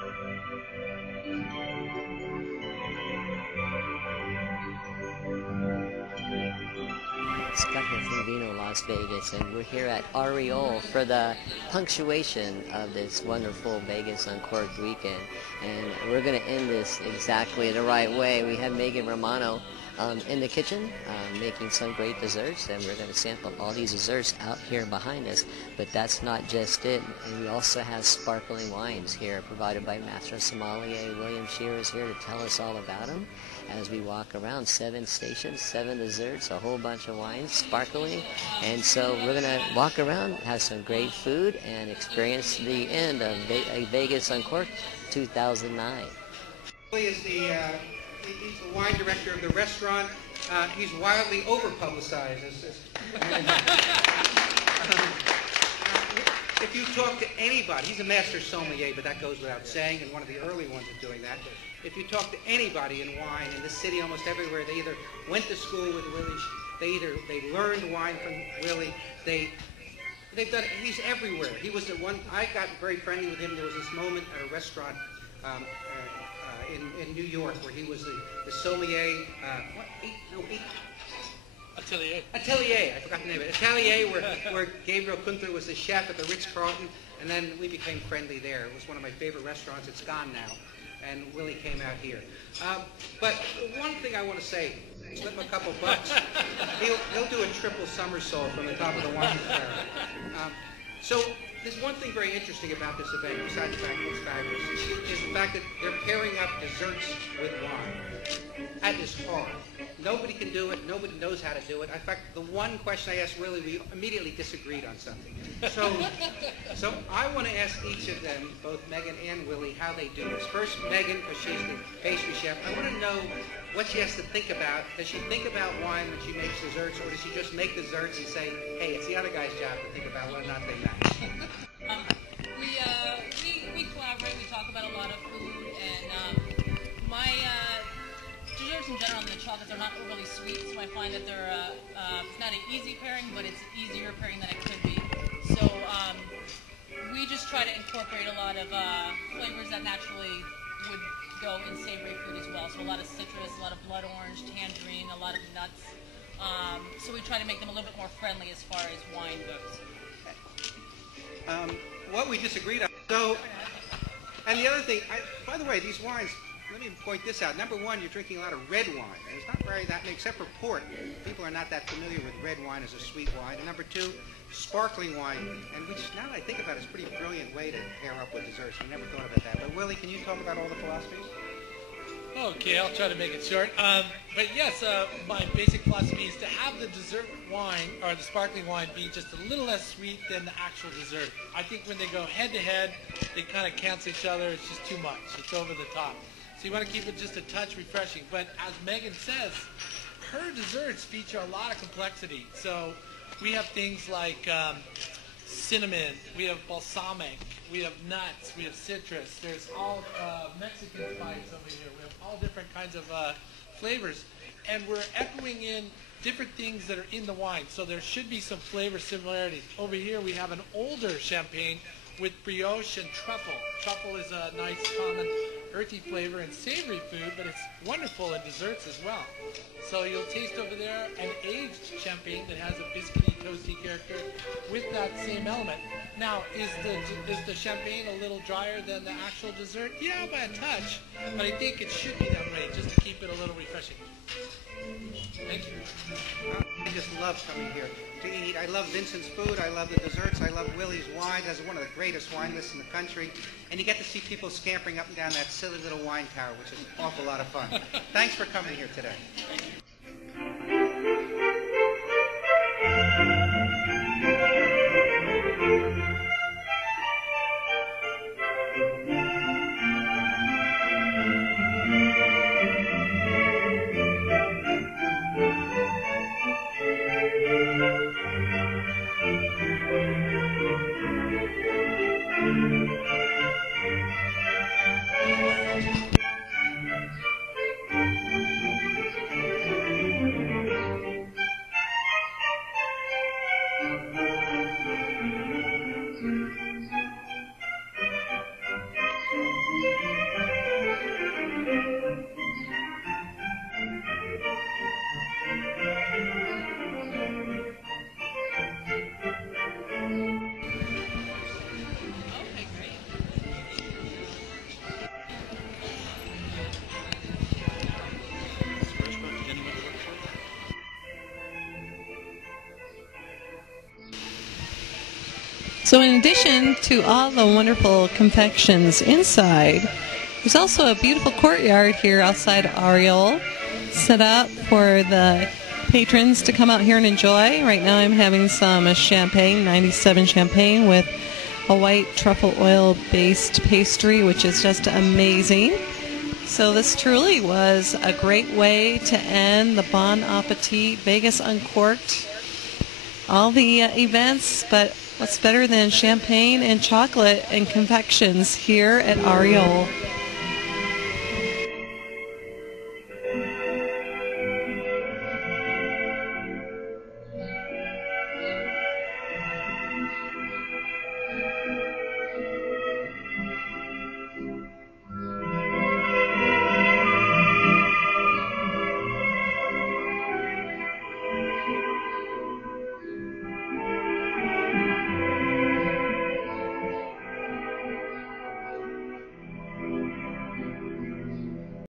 Scott here from VINO Las Vegas, and we're here at Aureole for the punctuation of this wonderful Vegas Uncorked weekend. And we're going to end this exactly the right way. We have Megan Romano in the kitchen making some great desserts, and we're going to sample all these desserts out here behind us. But that's not just it. And we also have sparkling wines here provided by Master Sommelier William Shearer is here to tell us all about them. As we walk around, 7 stations, 7 desserts, a whole bunch of wines, sparkling. And so we're going to walk around, have some great food, and experience the end of Vegas Uncorked 2009. He's the wine director of the restaurant. He's wildly over-publicized. If you talk to anybody, he's a master sommelier, but that goes without saying, and one of the early ones of doing that. If you talk to anybody in wine in this city, almost everywhere, they either went to school with Willie, they learned wine from Willie, they've done it. He's everywhere. He was the one. I got very friendly with him. There was this moment at a restaurant in New York where he was the sommelier. Atelier. I forgot the name of it. Atelier, where Gabriel Kunther was the chef at the Ritz-Carlton, and then we became friendly there. It was one of my favorite restaurants. It's gone now. And Willie came out here. But one thing I want to say, slip him a couple bucks. He'll do a triple somersault from the top of the wine cellar. So there's one thing very interesting about this event, besides the fact that it's fabulous, is the fact that they're pairing up desserts with wine. That is hard. Nobody can do it. Nobody knows how to do it. In fact, the one question I asked Willie, we immediately disagreed on something. So I want to ask each of them, both Megan and Willie, how they do this. First, Megan, because she's the pastry chef. I want to know what she has to think about. Does she think about wine when she makes desserts, or does she just make desserts and say, hey, it's the other guy's job to think about whether or not they match? We collaborate. We talk about a lot of food, and my desserts in general and the chocolates are not overly sweet, so I find that they're it's not an easy pairing, but it's an easier pairing than it could be. So we just try to incorporate a lot of flavors that naturally would go in savory food as well. So a lot of citrus, a lot of blood orange, tangerine, a lot of nuts. So we try to make them a little bit more friendly as far as wine goes. What we disagreed on. So, and the other thing, by the way, these wines, let me point this out. Number one, you're drinking a lot of red wine. And it's not very that, except for port. People are not that familiar with red wine as a sweet wine. And number two, sparkling wine. And which, now that I think about it, is a pretty brilliant way to pair up with desserts. We never thought about that. But Willie, can you talk about all the philosophies? Okay, I'll try to make it short. But yes, my basic philosophy is to have the dessert wine, or the sparkling wine, be just a little less sweet than the actual dessert. I think when they go head to head, they kind of cancel each other. It's just too much. It's over the top. So you want to keep it just a touch refreshing. But as Megan says, her desserts feature a lot of complexity. So we have things like cinnamon, we have balsamic, we have nuts, we have citrus. There's all Mexican spice over here. We have all different kinds of flavors. And we're echoing in different things that are in the wine. So there should be some flavor similarities. Over here we have an older champagne with brioche and truffle. Truffle is a nice common earthy flavor in savory food, but it's wonderful in desserts as well. So you'll taste over there an aged champagne that has a biscuity, toasty character with that same element. Now, is the champagne a little drier than the actual dessert? Yeah, by a touch, but I think it should be that way just to keep it a little refreshing. Thank you. I just love coming here to eat. I love Vincent's food. I love the desserts. I love Willie's wine. That's one of the greatest wine lists in the country. And you get to see people scampering up and down that silly little wine tower, which is an awful lot of fun. Thanks for coming here today. So in addition to all the wonderful confections inside, there's also a beautiful courtyard here outside Aureole, set up for the patrons to come out here and enjoy. Right now I'm having some champagne, 97 champagne, with a white truffle oil based pastry, which is just amazing. So this truly was a great way to end the Bon Appetit Vegas Uncorked. All the events, but what's better than champagne and chocolate and confections here at Aureole?